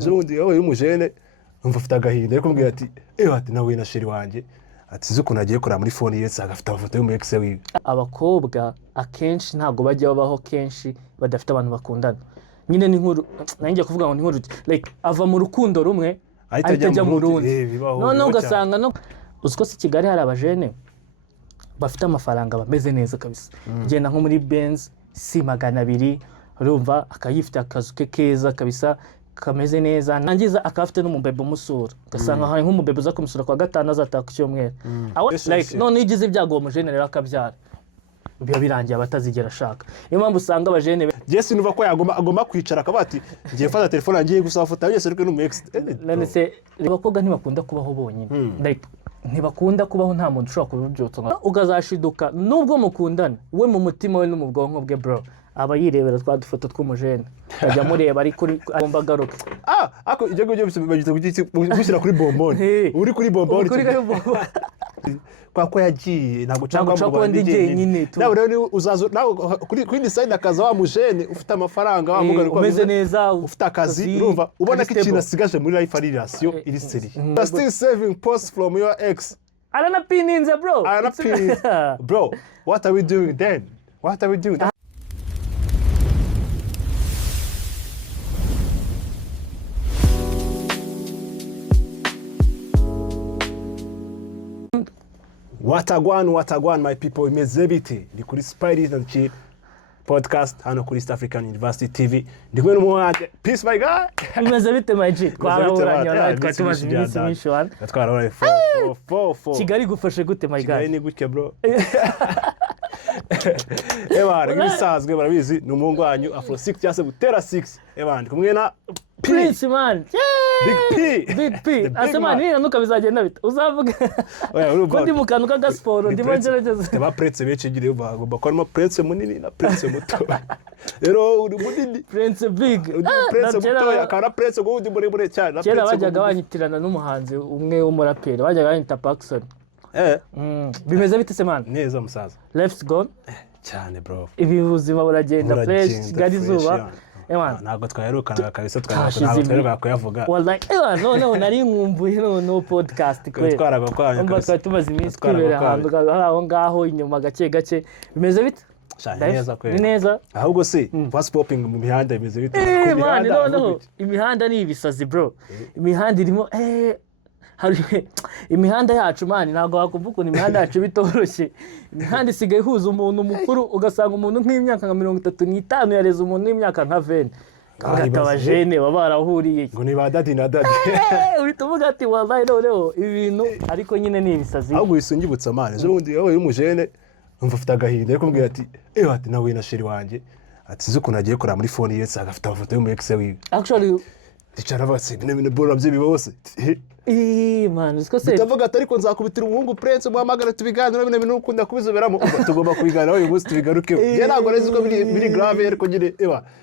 ejo bundi wowe y'umujene umva afite agahinda ariko mbwira ati ati nawe na sheri wanje ati zuko nagiye kurara muri phone yetse agafite amafoto yo mu ex wiwe. Abakobwa akenshi ntago bajya babaho kenshi badafite abantu bakundana. Nyine ni nkuru nanjye kuvuga ngo ni nkuru like ava mu rukundo rumwe ahita mu rundi. None ugasanga no uziko si Kigali hari abajene bafite amafaranga bameze neza kabisa. Genda nko muri Benz si 200 urumva akayifite akazu ke keza kabisa kameze neza nangiza akafite n'umubebe umusura ugasanga hari nk'umubebe uza kumusura kwa gatanu azataka ku cyumweru. Like none igize ibyago uwo mujene rero akabyara biba birangiye abatazigera ashaka. Niyo mpamvu usanga abajene Jesse nuva ko agomba kwicara akabati ngiye fata telefone yangiye gusaba foto yese ariko n'umu ex. None se abakobwa ntibakunda kubaho bonyine. Like ntibakunda kubaho nta muntu ushobora kubyutsa ukazashiduka nubwo mukundana we mu mutima we no mu bwonko bwe bro aba yirebera twa dufoto tw'umujene ajya mureba ari kuri agomba garuka ako ijyago bagita gushyira kuri bombone uri kuri bombone kwa yagiye ntabwo cyangwa ngo ndije nyine nawe rero uzazo nawe kuri design akaza wa mujene ufite amafaranga wa mugari kwa umeze neza ufite akazi urumva ubona ko ikintu asigaje muri life ari relation iri seri still saving posts from your ex arana pininze bro bro what are we doing then Watagwan my people imeze bite ni kuri Spirit and Chill podcast hano kuri East African University TV ndi kumwe n'umuhate Peace my guy imeze bite my G twarahuranye twatumaze iminsi mishwan twarabaye 4 Kigali gufashe gute my guy Kigali ni gutya bro ebana nk'ibisazwe barabizi ni umuhungu wanyu Afro 6 cyase gutera 6 ebana kumwe na Prince man Big P asema nini nuka bizagenda bita uzavuga kundi mukanu ka gasporo ndimo ngerageza ba Prince becigire bagomba koramo Prince munini na Prince muto rero uri munini Prince Big Prince muto yakara Prince go undi muri cyane na Prince bajyaga banyitirana n'umuhanzi umwe w'umuraperi bajyaga banyita Paxson bimeze bite se man neza musaza left gone cyane bro ibi buzima buragenda fresh Kigali zuba ntabwo twaherukanaga kabisa twaheruka kuyavuga wallahi no nari nkumbuye no podcast kwe twaraga kwanya kabisa tumaze iminsi twibera aho ngaho inyuma gake bimeze bite neza kwe neza ahubwo se fast popping mu mihanda bimeze bite no imihanda ni ibisazi bro imihanda irimo imihanda yacu mani ntabwo wakuvuga ni imihanda yacu bitoroshye imihanda isigaye ihuza umuntu mukuru ugasanga umuntu nk'imyaka nka 35 yareze umuntu w'imyaka nka 20 abatabajene baba barahuriye ngo ni ba daddy na daddy uhita ati wallahi noneho ibintu ariko nyine ni ibisazi ahubwo isungibutsa mani ejo bundi wowe y'umujene umva afite agahinda ariko mbwira ati ati nawe na sheri wanje ati zuko nagiye kurara muri phone yetse agafite amafoto yo mu ex wiwe actually ticara base bine bora bye bibose man usko se bitavuga ati ariko nzakubitira umuhungu Prince muhamagara tubiganira bine ukunda kubizoberamo tugomba kubiganira uyu munsi tubigaruke je ntabwo nzi ko biri grave ariko nyine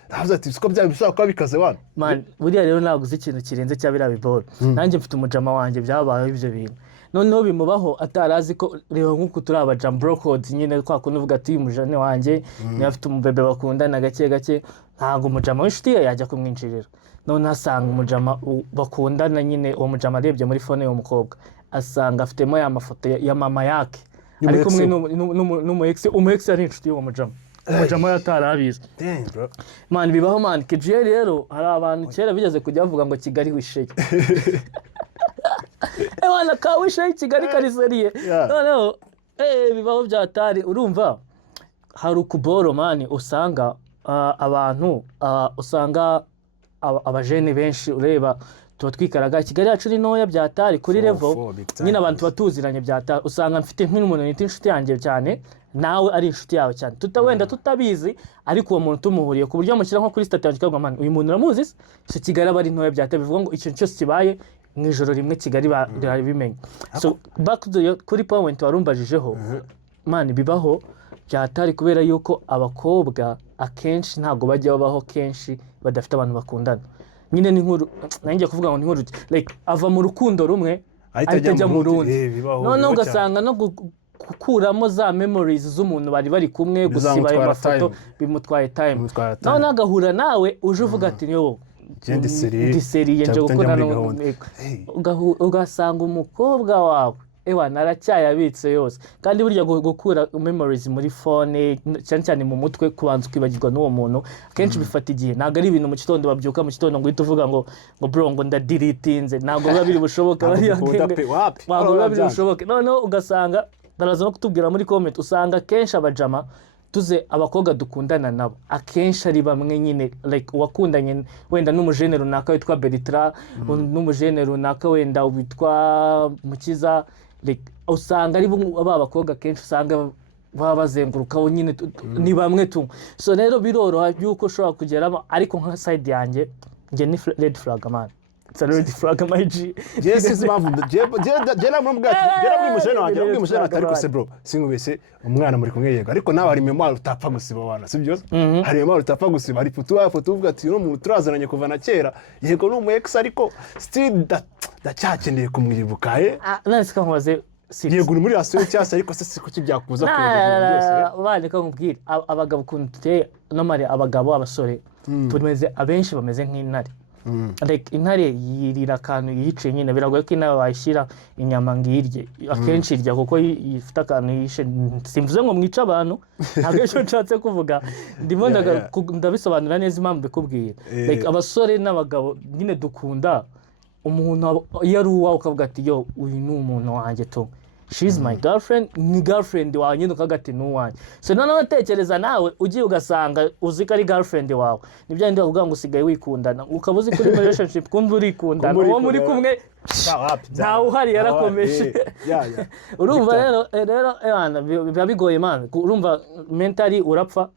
ntabwo ati uko byari bishaka kuba bikaze wana man buriya rero naguze ikintu kirenze cyabira bibora nanjye mfite umujama wanje byabaye ibyo bintu noneho bimubaho atarazi ko rero nkuko turaba jambro code nyine kwa kunuvuga ati umujane wanje ni afite umubebe bakundana gake ntago umujama w'inshuti yajya kumwinjirira none asanga umujama bakundana nyine uwo mujama arebye muri phone y'uwo mukobwa asanga afitemo ya mafoto ya mama yake ariko mwe n'umu ex ari inshuti y'uwo mujama umujama yatarabizi bro man bibaho man Kigali rero hari abantu kera bigeze kujya bavuga ngo Kigali wisheye wana ka wisheye Kigali kariseriye noneho bibaho byatari urumva hari ukuboro man usanga abantu usanga abajene benshi ureba tuba twikaraga Kigali yacu ni noya byatari kuri level nyine abantu batuziranye byatari usanga mfite nk'umuntu nita inshuti yanjye cyane nawe ari inshuti yawe cyane tutawenda tutabizi ariko uwo muntu tumuhuriye ku buryo mushyira nko kuri stat yanjye kavuga man uyu muntu uramuzi se Kigali bari noya byatari bivuga ngo ikintu cyose kibaye mwijoro rimwe Kigali bari bimenye so back to kuri point warumbajijeho man bibaho byatari kubera yuko abakobwa akenshi ntago bajya babaho kenshi badafite abantu bakundana nyine ni nkuru nanjye kuvuga ngo ni nkuru like ava mu rukundo rumwe ahita mu rundi none ugasanga no gukuramo za memories z'umuntu bari kumwe gusiba ayo mafoto bimutwaye time none agahura nawe uje uvuga ati yo ndi seriye nje gukora ugasanga umukobwa wawe naracyayabitse yose kandi burya gukura memories muri phone cyane cyane mu mutwe kubanza kwibagirwa n'uwo muntu kenshi bifata igihe ntago ari ibintu mu gitondo babyuka mu gitondo ngo uhita uvuga ngo bro ngo ndadeletinze ntago biba biri bushoboka bari bushoboke noneho ugasanga baraza no kutubwira muri comment usanga kenshi abajama tuze abakobwa dukundana nabo akenshi ari bamwe nyine like wakundanye wenda n'umujene runaka witwa Bertrand n'umujene runaka wenda witwa Mukiza like usanga ari aba bakobwa kenshi usanga baba bazenguruka nyine ni bamwe tu so rero biroroha byuko ushobora kugeramo ariko nka side yanjye nge ni red flag man it's a red flag my G yes is mavu jera mu bwati jera mu mujene wanjye mu mujene atari ko se bro singubese umwana muri kumwe yego ariko nawe hari memoire utapfa gusiba wana sibyo hari memoire utapfa gusiba hari foto uvuga ati no mu turazananye kuva na kera yego no mu ex ariko still ndacyakeneye kumwibuka nasi kankoze yego muri rasiyo cyase ariko se siko kibyakuza kwibagirwa byose bandika nkubwira abagabo kunte normally abagabo abasore tumeze abenshi bameze nk'intare like intare yirira kantu yice nyine biragoye ko inawe bayishyira inyama ngirye akenshi irya kuko ifite akantu yishe simvuze ngo mwica abantu ntabwo ejo nshatse kuvuga ndimo ndabisobanura neza impamvu bikubwiye like abasore n'abagabo nyine dukunda umuntu iyo ari uwawe ukavuga ati yo uyu ni umuntu wanjye to she's my girlfriend ni girlfriend wawe nyine ukagati n'uwanjye so noneho tekereza nawe ugiye ugasanga uzi ko ari girlfriend wawe nibyo ndi bavuga ngo usigaye wikundana ukaba uzi kuri relationship kumva urikundana uwo muri kumwe ntawe uhari yarakomeje urumva rero biba bigoye man urumva mentally urapfa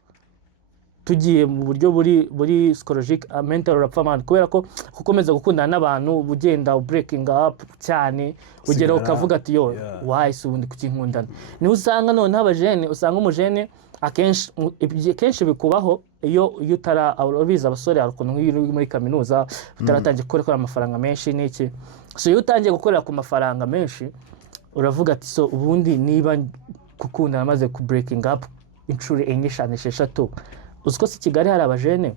tugiye mu buryo buri psychologique mental urapfa man kubera ko gukomeza gukundana n'abantu ugenda breaking up cyane ugera ukavuga ati yo why so undi kukinkundana ni usanga none abajene usanga umujene akenshi bikubaho iyo utara abiza abasore arukuntu nk'iri muri kaminuza utaratangiye gukora amafaranga menshi n'iki so iyo utangiye gukorera ku mafaranga menshi uravuga ati so ubundi niba gukundana maze ku breaking up inshuro 5-6 uziko si Kigali hari abajene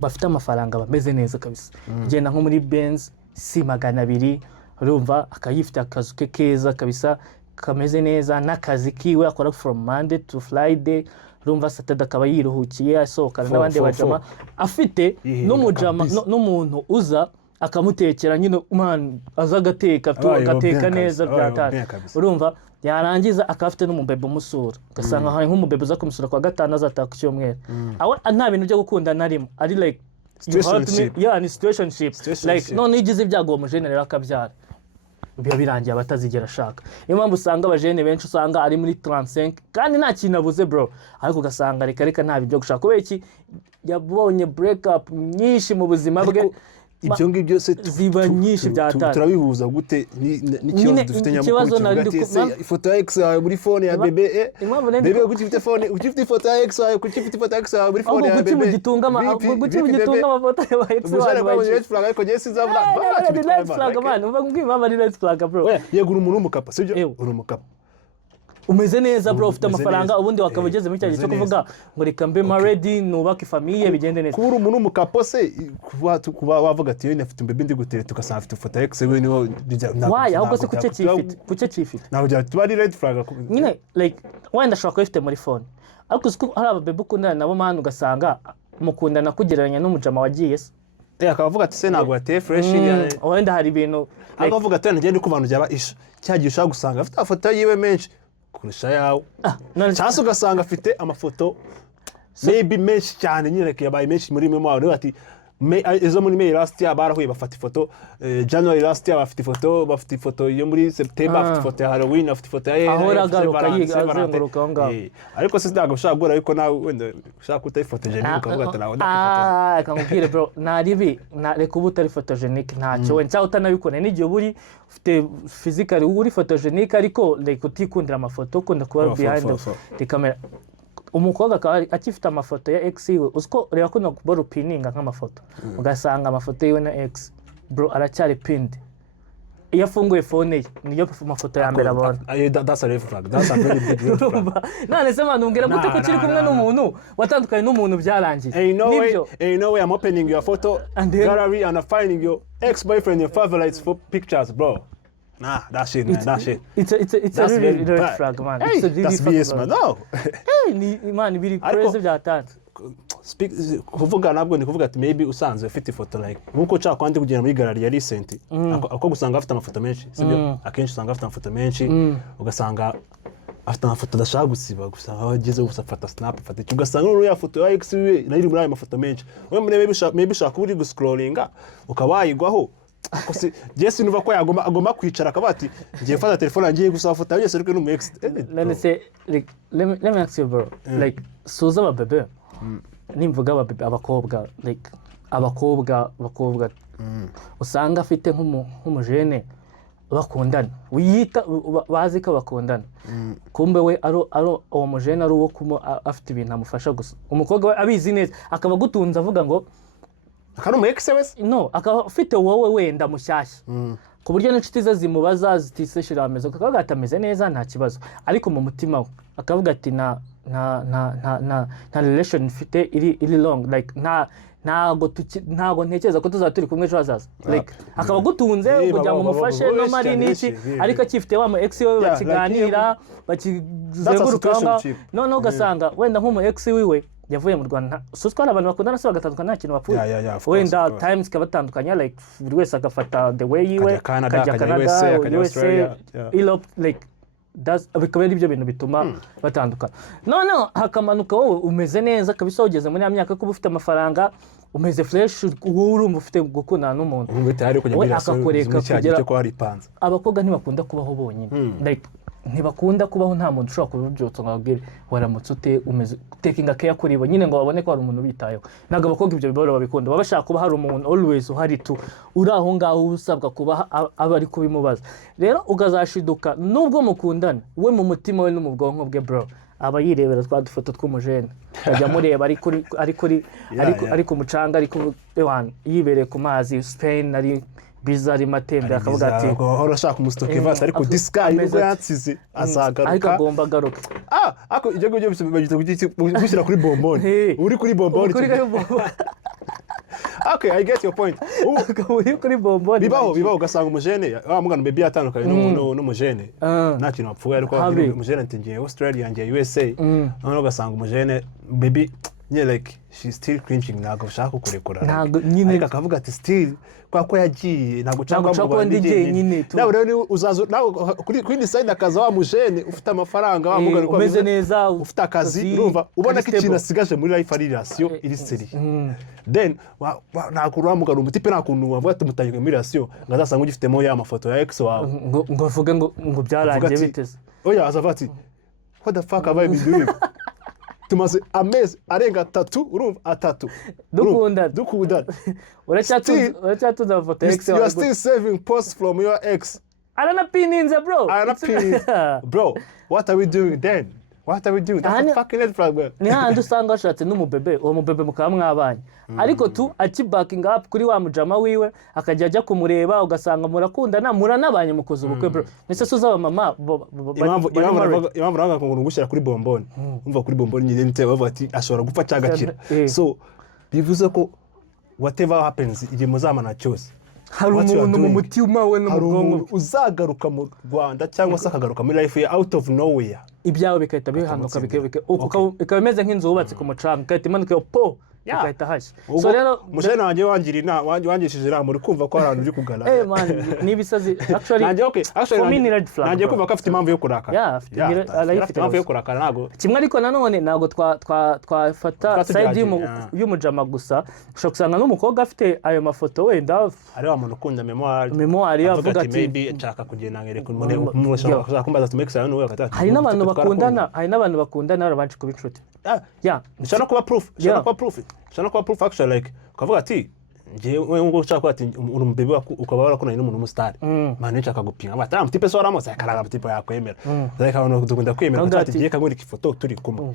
bafite amafaranga bameze neza kabisa genda nko muri Benz C200 urumva akayifite akazu ke keza kabisa kameze neza n'akazi kiwe akora from Monday to Friday urumva Saturday akaba yiruhukiye asohokana n'abandi bajama afite n'umujama n'umuntu uza akamutekera nyine man azagateka agateka neza byatari urumva yarangiza akafite n'umubebe umusura ugasanga hari nk'umubebe uza kumusura kwa gatanu azataka cyumwera aho nta bintu byo gukunda narimo ari like situationship like none igize ibyago mu general akabyara biba birangiye abatazigera ashaka niyo mpamvu usanga abajene benshi usanga ari muri 35 kandi nta kintu abuze bro ariko ugasanga reka nta byo gushaka kubera iki yabonye break up nyinshi mu buzima bwe ibyo ngibyo byose ziba nyinshi byatari turabihuza gute n'ikibazo dufite nyamukuru ifoto ya ex yawe muri phone ya bebe bebe ugifite phone ugifite ifoto ya ex yawe ugifite ifoto ya ex yawe muri phone ya bebe gukimugitunga amafoto ya ex yawe red flag ariko Jesse zavura red flag man uvuga ngo impamvu ari red flag bro yego umuntu umukapa sibyo uri umukapa umeze neza bro ufite amafaranga ubundi wakabugeze muri cyagiye cyo kuvuga ngo reka mbe married nubaka famille bigende neza kubura umuntu umukapo se kuba wavuga ati yo nafite mbebe ndi gutere tukasanga afite foto ex we niho why ahubwo se kuce cyifite naho bya tuba ari red flag nyine like wenda shaka kwifite muri phone ariko uko hari ababebe ukundana nabo man ugasanga mukundana kugereranya n'umujama wagiye se akavuga ati se ntabwo yateye fresh wenda hari ibintu akavuga ati ngende ku bantu byaba isha cyagiye ushaka gusanga afite afoto yiwe menshi kurusha yawe cyase ugasanga afite amafoto maybe menshi cyane nyine yabaye menshi muri memoire ati ezo muri May last year barahuye bafata ifoto January last year bafite ifoto yo muri September bafite ifoto ya Halloween bafite ifoto ya ahora garuka yigazenguruka ngaho ariko se ndago ushaka gura ariko nawe wenda ushaka kuta photogenic ukavuga ati nawe ndakifata kamubwire bro naribi reka ubu utari photogenic ntacyo wenda cyangwa utanabikone n'igihe buri ufite physically uri photogenic ariko like utikundira amafoto ukunda kuba behind the camera umukobwa akaba akifite amafoto ya ex iwe usko reba ko no kubora pininga nk'amafoto ugasanga amafoto yiwe na ex bro aracyari pinned iyo afunguye phone ye niyo mafoto ya mbere abona. That's a red flag. That's a very big red flag. None se manu mbwira gute ko kiri kumwe n'umuntu watandukanye n'umuntu byarangiye. Hey, no way I'm opening your photo gallery and I'm finding your ex-boyfriend, your favorites for pictures, bro. Nah, that shit, man. That shit. It's a really red flag, man. Hey, that's BS, man. No. Hey, man, biri crazy byatanze. Speak kuvuga nabwo ni kuvuga ati maybe usanzwe ufite ifoto like nkuko cha kwandi kugenda muri gallery ya recent ako gusanga afite amafoto menshi sibyo akenshi usanga afite amafoto menshi ugasanga afite amafoto adashaka gusiba gusa ageze gufata snap fata icyo ugasanga n'uyu ya foto ya ex we nari muri ayo mafoto menshi we maybe ushaka uri guscrollinga ukawayigwaho ako si Jesse nuva ko agomba kwicara akabati ngiye fata telefone ngiye gusaba foto yose ariko n'umu ex. Let me say like let me ask you bro like suza ba bebe nimvuga abakobwa like abakobwa usanga afite nk'umujene bakundana wiyita bazi ko bakundana kumbe we aro uwo mujene ari uwo afite ibintu amufasha gusa umukobwa we abizi neza akaba gutunza avuga ngo akano mu ex wese no akaba afite wowe wenda mushyashya ku buryo n'inshuti ze zimubaza zitiseshira ameze akavuga ati ameze neza nta kibazo ariko mu mutima we akavuga ati na relation mfite iri long like ntago ntekereza ko tuzaturi kumwe ejo hazaza like akaba gutunze kugira ngo mufashe no mari niki ariko akifite wa mu ex we bakiganira bakizengurukanga no ugasanga wenda nk'umu ex wiwe yavuye mu Rwanda suswa abantu bakundana se bagatandukana nta kintu bapfuye wenda times kabatandukanya like buri wese agafata the way yiwe kajya Canada USA Europe like bikaba ari byo bintu bituma batandukana no hakamanuka wowe umeze neza kabisa ugeze muri ya myaka kuba ufite amafaranga umeze fresh wowe urumva ufite gukundana n'umuntu we akakureka kugera ko hari panza abakobwa ntibakunda kubaho bonyine like ntibakunda kubaho nta muntu ushobora kubyutsa ngo abwire waramutse ute umeze taking care kuri bo nyine ngo babone ko hari umuntu bitayeho naga abakobwa ibyo biboro babikunda baba bashaka kuba hari umuntu always uhari tu uri aho ngaho usabwa kuba abari kubimubaza rero ugazashiduka nubwo mukundana we mu mutima we no mu bwonko bwe bro aba yirebera twa dufoto tw'umujene ajya mureba ari ku mucanga ari ku yibereye ku mazi Spain ari bizari matembe akavuga ati urashaka umustoke vase ariko this guy ubwo yatsize azagaruka ariko agomba garuka ako ijye gushyira kuri bombone uri kuri bombone okay I get your point uri kuri bombone bibaho ugasanga umujene mugana baby atandukanye n'umujene nta kintu apfuye ariko umujene ati ngiye Australia ngiye USA none ugasanga umujene baby like she's still cringing ntago ushaka kurekura ariko akavuga ati still kwako yagiye ntago cyangwa mu Rwanda nyine nawe rero uzazo nawe kuri design akaza wa mujene ufite amafaranga wamugana ko umeze neza ufite akazi urumva ubona ko ikintu asigaje muri life relation iri seri then ntago uramugana umutipe nakuntu wavuga ati mutanyuke muri relation ngazasanga ugifitemo ya mafoto ya ex wawe ngo avuge ngo byarangiye biteze oya azavuga ati what the fuck have I been doing tumaze amezi arenga 3 urumva 3 dukundana uracyatuza amafoto ya ex you are still saving posts from your ex aranapininze bro bro what are we doing then that's a fucking red flag bro ni handi usanga washatse n'umubebe uwo mubebe mukaba mwabanye ariko tu akibaking up kuri wa mujama wiwe akajya kumureba ugasanga murakundana muranabanye mukoze ubukwe bro nese suza mama impamvu ranga ngo ngushyira kuri bombone umva kuri bombone nyine nte bavuga ati ashobora gupfa cyagakira so bivuze ko whatever happens igihe muzamana cyose hari umuntu mu mutima we no mu bwonko uzagaruka mu Rwanda cyangwa se akagaruka muri life out of nowhere ibyawe bikahita bihanuka bikaba bimeze nk'inzu yubatse ku mucanga ikahita imanuka po ikahita hashya so rero mushene wanjye wangishije inama uri kumva ko hari abantu uri kugana man nibisazi actually nanjye kumva ko afite impamvu yo kurakara afite impamvu yo kurakara ntago kimwe ariko nanone ntago twafata side y'umujama gusa ushobora kusanga n'umukobwa afite ayo mafoto wenda ari wa muntu ukunda memoire yavuga ati maybe nshaka kugenda ngereka umuntu ushaka kumbaza tumex yawe n'uwe gatatu hari n'abantu bakundana barabanje kuba inshuti nshaka kuba proof actually like ukavuga ati ngiye ngo ushaka ati urumubebe ukaba warakunanye n'umuntu umustar man nshaka gupinga aba mutipe so aramose akaraga mutipe yakwemera like abantu dukunda kwemera ati giye kangurika ifoto turi kumwe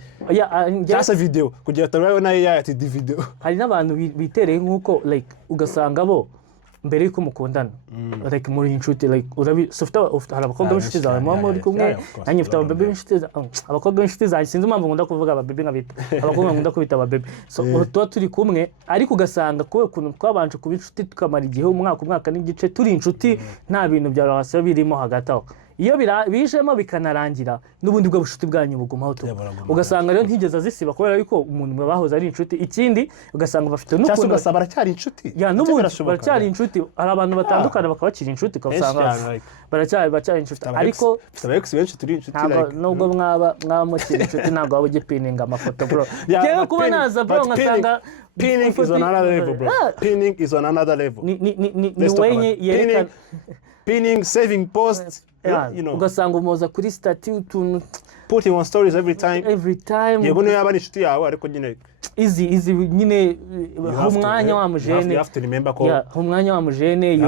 cyase video kugira tarawe nayo yati video hari n'abantu bitereye nkuko like ugasanga bo mbere yuko mukundana like muri inshuti like hari abakobwa b'inshuti zawe muba muri kumwe nanjye mfite ababebe b'inshuti abakobwa b'inshuti zanjye sinzi impamvu nkunda kuvuga ababebe nkabita abakobwa nkunda kubita ababebe so tuba turi kumwe ariko ugasanga kubera ukuntu twabanje kuba inshuti tukamara igihe umwaka n'igice turi inshuti nta bintu bya relation birimo hagati aho iyo bijemo bikanarangira n'ubundi bwo bushuti bwanyu bugumaho tu ugasanga rero ntigeze azisiba kubera yuko umuntu bahoze ari inshuti ikindi ugasanga bafite n'ukuntu ugasanga baracyari inshuti ya n'ubundi baracyari inshuti hari abantu batandukana bakabakira inshuti ugasanga baracyari inshuti ariko abayex benshi turi inshuti nubwo mwaba mukiri inshuti ntabwo waba ugipininga amafoto bro yewe kuba naza bro ngasanga pinning is on another level bro pinning is on another level ni wenye yerekana pinning saving posts ugasanga umuza kuri stati utuntu putting on stories every time yego niyo yaba ni inshuti yawe ariko nyine izi nyine umwanya wa mujene umwanya wa mujene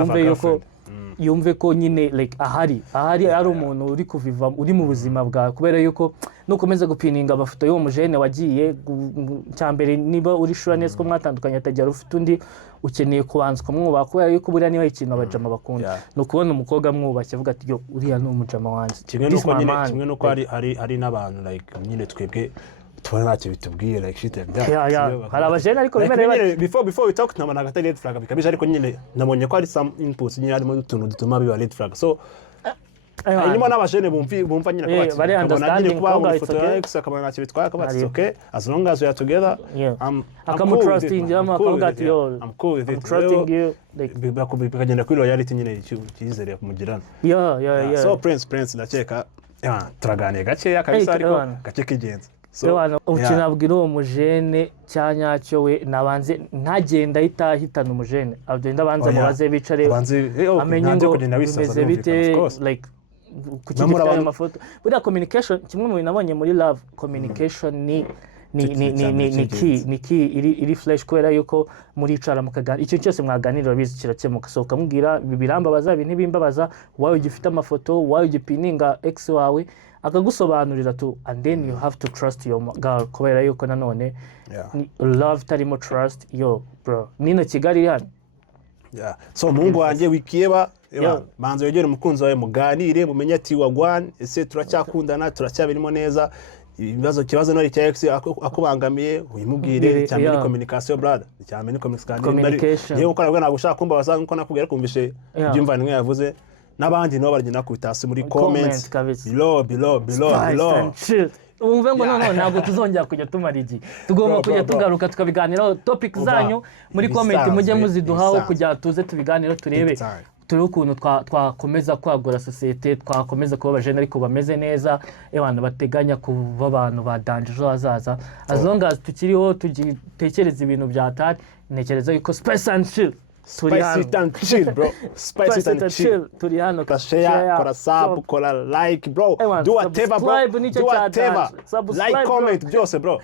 yumve ko nyine like ahari ari umuntu uri kuviva uri mu buzima bwawe kubera yuko nukomeza gupininga amafoto y'uwo mujene wagiye cyambere niba uri sure neza ko mwatandukanye atagera ufite undi ukeneye kubanza kumwubaha kubera yuko buriya niba ikintu abajama bakunda no kubona umukobwa mwubashye avuga ati yo uriya ni umujama wanjye kimwe nuko hari n'abantu like nyine twebwe tubona ntacyo bitubwiye like shit hari abajene ariko bimereye before we talk nabona gatari red flag bikabije ariko nyine nabonye ko hari some inputs nyine harimo utuntu dutuma biba red flag so hanyuma n'abajene bumva nyine ko bati bari understanding ko ifoto ya ex akaba ntacyo bitwaye akaba ati okay as long as we are together I'm trusting you akavuga ati yo I'm cool with it trusting you bikagenda kuri loyalty nyine cyizere kumugirana so prince ndakeka turaganiye gakeya kabisa ariko gace kigenza ukinabwira uwo mujene cyanyacyo we nabanze ntagenda ahitana umujene agenda abanza mubaze bicare amenye ngo bimeze bite like kukigira amafoto buriya communication kimwe mu bintu nabonye muri love communication ni key iri flash kubera yuko muricara mukaganira icyo cyose mwaganirira bizi kirakemuka so ukamubwira birambabaza ibintu ntibimbabaza wawe ugifite amafoto wawe ugipininga ex wawe akagusobanurira tu and then you have to trust your girl kubera yuko nanone love tarimo trust yo bro nino Kigali hano so mungu wanjye wikiyeba banza yegere umukunzi wawe muganire mumenye ati wagwan ese turacyakundana turacyabirimo neza kibazo nari cya ex akubangamiye uyimubwire cyane communication brother cyane communication yewe ukora bwa gushaka kumba baza nko nakubwira kumvishe byumva nimwe yavuze n'abandi no baragenda kubitasi muri comments below umve ngo ntabwo tuzongera kujya tumara igi tugomba kujya tugaruka tukabiganiraho topic zanyu muri comment mujye muziduhaho kujya tuze tubiganiro turebe ukuntu twakomeza kwagura societe twakomeza kuba abajene ariko bameze neza abantu bateganya kuba abantu badanje ejo hazaza as long as tukiriho tugitekereza ibintu byatari ntekereza yuko space and chill Spicy and chill, bro. Spicy and chill. Turi hano. Share, kora sub, kora like, bro. Do whatever, bro. Do whatever. Like, comment, byose, bro.